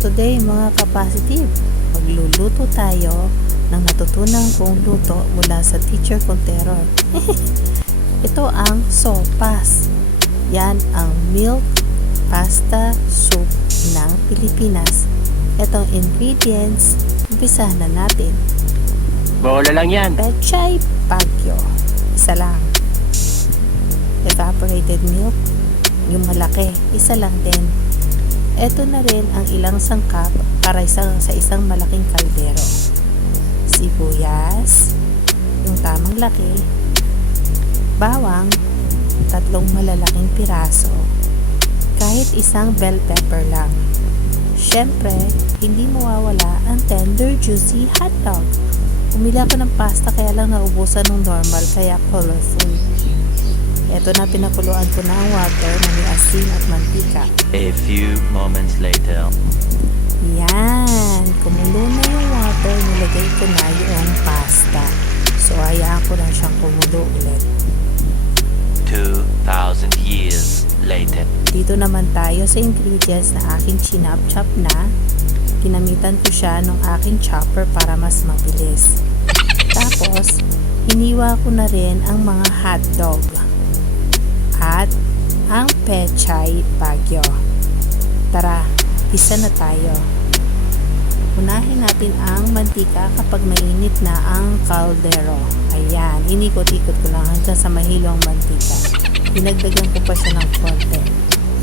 Today mga ka-positive, magluluto tayo ng natutunan kong luto mula sa Teacher Contero. Ito ang sopas. Yan ang milk pasta soup ng Pilipinas. Itong ingredients, umpisahan na natin. Bola lang yan. Pechay Baguio, isa lang. Evaporated milk, yung malaki, isa lang din. Ito na rin ang ilang sangkap para sa isang malaking kaldero. Sibuyas, yung tamang laki. Bawang, 3 malalaking piraso. Kahit isang bell pepper lang. Syempre, hindi mawawala ang tender, juicy hotdog. Umili ako ng pasta kaya lang naubusan ng normal kaya colorful. Ito na, pinakuluan ko na ang water na may asin at mantika. A few moments later. Yan, kumulo na yung water, nilagay ko na yung pasta. So, hayaan ko lang siyang kumulo ulit. 2,000 years later. Dito naman tayo sa ingredients na aking chinap-chop na. Ginamitan ko siya ng aking chopper para mas mabilis. Tapos, hiniwa ko na rin ang mga hotdog at ang Pechay Baguio. Tara, isa na tayo. Unahin natin ang mantika kapag mainit na ang kaldero. Ayan, inikot-ikot ko lang hanggang sa mahilo ang mantika. Dinagdagan ko pa siya ng konti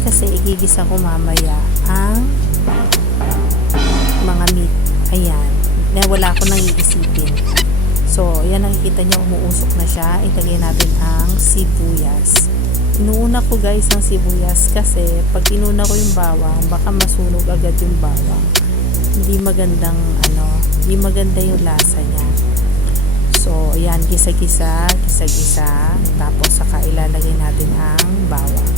kasi igigisa ko mamaya ang mga meat. Ayan, na wala ko nang iisipin. So, yan, nakikita niyo umuusok na siya. Ilagay natin ang sibuyas. Inuuna ko guys ang sibuyas kasi pag inuna ko yung bawang, baka masunog agad yung bawang. Hindi maganda yung lasa niya. So, ayan, gisa-gisa. Tapos, saka ilalagay natin ang bawang.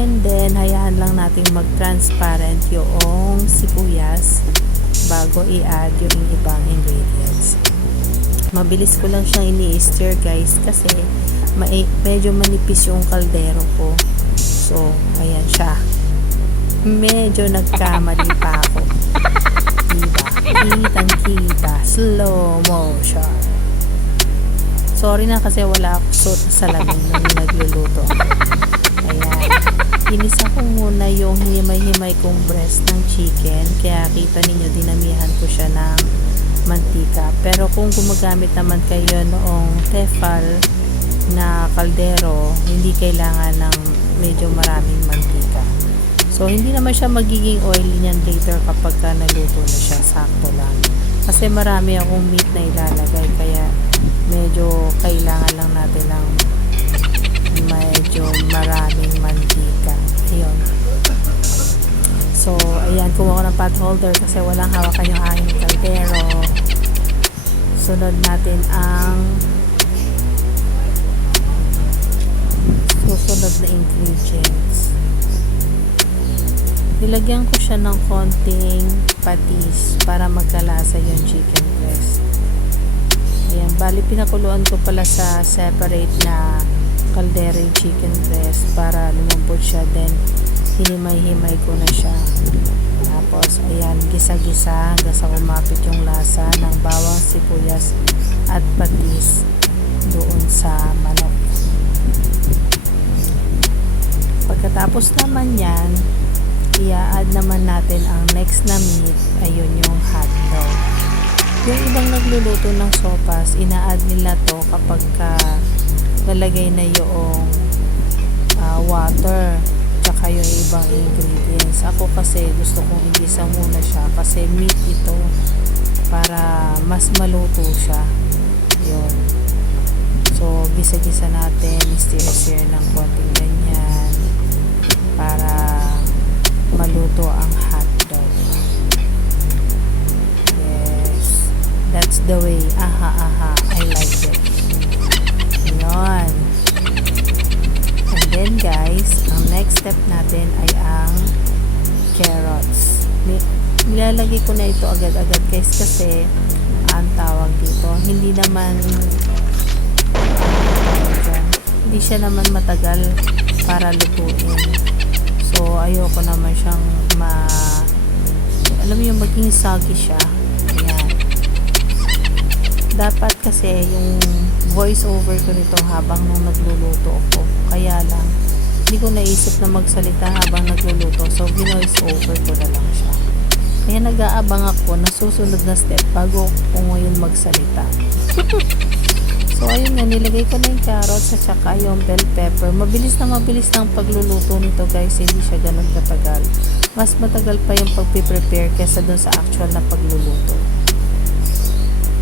And then, hayaan lang natin mag-transparent yung sibuyas bago i-add yung ibang ingredients. Mabilis ko lang siyang ini-stir guys kasi medyo manipis yung kaldero ko. So, ayan siya. Medyo nagkamali pa ako. Diba? Kitang-kita. Slow motion. Sorry na kasi wala ako suot na salamin nung nagluluto. Ayan. Inisa ko muna yung himay-himay kong breast ng chicken. Kaya kita ninyo, dinamihan ko siya ng mantika. Pero kung gumagamit naman kayo noong tefal na kaldero, hindi kailangan ng medyo maraming mantika. So, hindi naman siya magiging oily niyan later kapag naluto na siya. Sakto lang. Kasi marami akong meat na ilalagay, kaya medyo kailangan lang natin ng medyo maraming mantika. Ayun. So, ayan, kumuha ko ng pot holder kasi walang hawakan yung aking kaldero. Sunod natin ang susunod na ingredients. Nilagyan ko siya ng konting patis para magkalasa yung chicken breast. Ayan, bali pinakuluan ko pala sa separate na kaldero yung chicken breast para lumambot siya. Then, hinimay-himay ko na siya. Tapos, ayan, gisa-gisa hanggang sa umapit yung lasa ng bawang, sibuyas at patis doon sa manok. Pagkatapos naman yan, i-add naman natin ang next na meat, ayun yung hotdog. Yung ibang nagluluto ng sopas, ina-add nila to kapag nalagay na yung water tsaka yung ibang ingredients. Ako kasi gusto kong igisa muna siya kasi meat ito para mas maluto siya. Yun. So, gisa-gisa natin, stir-stir ng konting ganyan para maluto ang hotdog. Yes. That's the way. Aha. I like it. Yun. And then guys, ang next step natin ay ang carrots. Nilalagay ko na ito agad-agad guys kasi ang tawag dito, hindi siya naman matagal para lutuin. So, ayoko naman siyang alam mo yung maging soggy siya. Ayan. Dapat kasi yung voice over ko nito habang nung nagluluto ako. Kaya lang, hindi ko naisip na magsalita habang nagluluto. So, voice over ko na lang siya. Kaya nag-aabang ako na susunod na step bago ko ngayon magsalita. So, ayun nga, nilagay ko na yung carrots at saka yung bell pepper. Mabilis ng pagluluto nito guys, hindi siya ganun katagal. Mas matagal pa yung pagpiprepare kesa dun sa actual na pagluluto.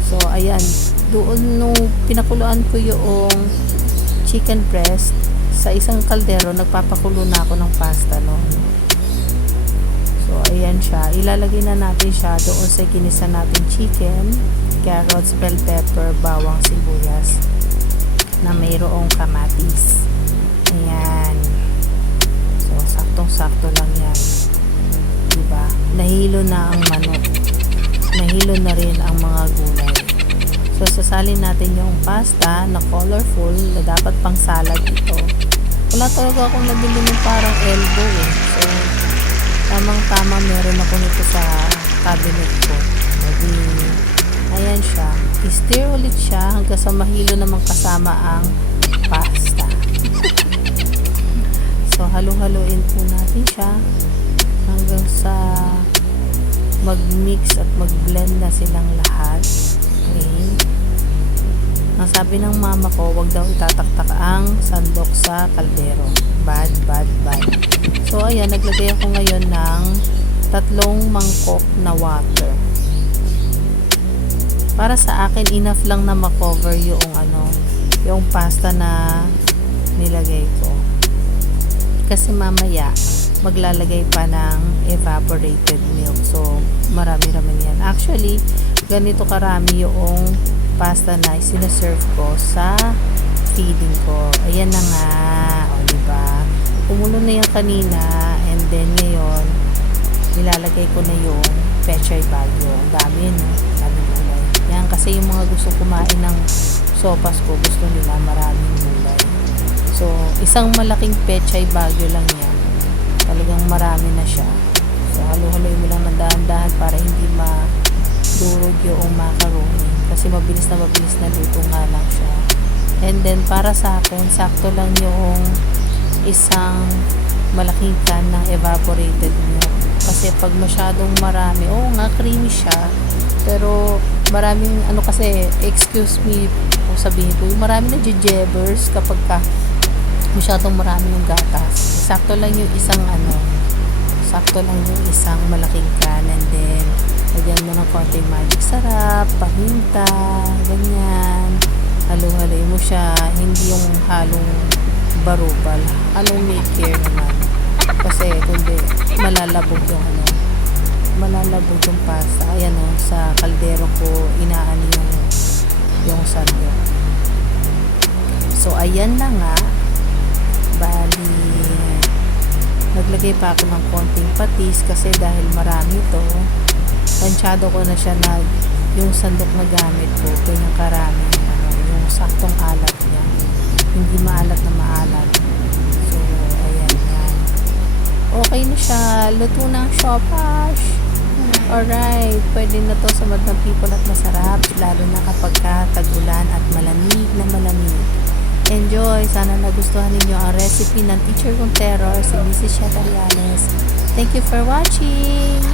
So, ayan, doon nung pinakuluan ko yung chicken breast sa isang kaldero, nagpapakulo na ako ng pasta noon. So, ayan siya. Ilalagay na natin siya doon sa ginisa natin chicken, carrots, bell pepper, bawang, sibuyas na mayroong kamatis. Ayan. So, saktong-sakto lang yan. Diba? Nahilo na ang manok. Nahilo na rin ang mga gulay. So, sasalin natin yung pasta na colorful na dapat pang salad ito. Wala talaga akong nabili ng parang elbow eh. So, tamang-tama meron ako nito sa cabinet ko. Jadi, ayan siya. I-stir ulit siya hanggang sa mahilo naman kasama ang pasta. So, halo-haloin po natin siya hanggang sa mag-mix at mag-blend na silang lahat. Okay. Ang sabi ng mama ko, wag daw itataktak ang sandok sa kaldero. Bad. So, ayan, naglagay ako ngayon ng 3 mangkok na water. Para sa akin, enough lang na makover yung pasta na nilagay ko. Kasi mamaya, maglalagay pa ng evaporated milk. So, marami-rami yan. Actually, ganito karami yung pasta na sinaserve ko sa feeding ko. Ayan na nga. O, diba? Kumulo na yan kanina. And then, ngayon, nilalagay ko na yung pechay bagyo. Ang dami, no? Dami gulay. Yan, kasi yung mga gusto kumain ng sopas ko, gusto nila maraming gulay. So, isang malaking pechay bagyo lang yan. Talagang marami na siya. So, halo-haloy mo lang ng dahan-dahan para hindi madurog yung macaroni. Kasi mabilis na luto nga lang siya. And then, para sa akin, sakto lang yung isang malaking can ng evaporated milk. Kasi pag masyadong marami, nga, creamy siya. Pero, maraming, kasi, excuse me, kung sabihin ko, yung marami na jejebers kapag masyadong marami yung gatas. Sakto lang yung isang malaking can, and then lagyan mo ng konting magic sarap, paminta, ganyan. Halo-haloy mo siya, hindi yung halong barubal, halong make care naman. Kasi kundi malalabog yung pasta. Ayan sa kaldero ko inaani yung sandok. So ayan na nga. Bali, naglagay pa ako ng konting patis kasi dahil marami to, tansyado ko na siya na yung sandok na gamit ko, kanyang karami, yung saktong alat niya. Hindi maalat na maalat. So, ayan yan. Okay na siya. Luto na ang sopas. Alright. Pwede na to sa madlang people at masarap, lalo na kapag tag-ulan at malamig na malamig. Enjoy! Sana nagustuhan ninyo ang recipe ng teacher kong terror, si Mrs. Chatarianes. Thank you for watching!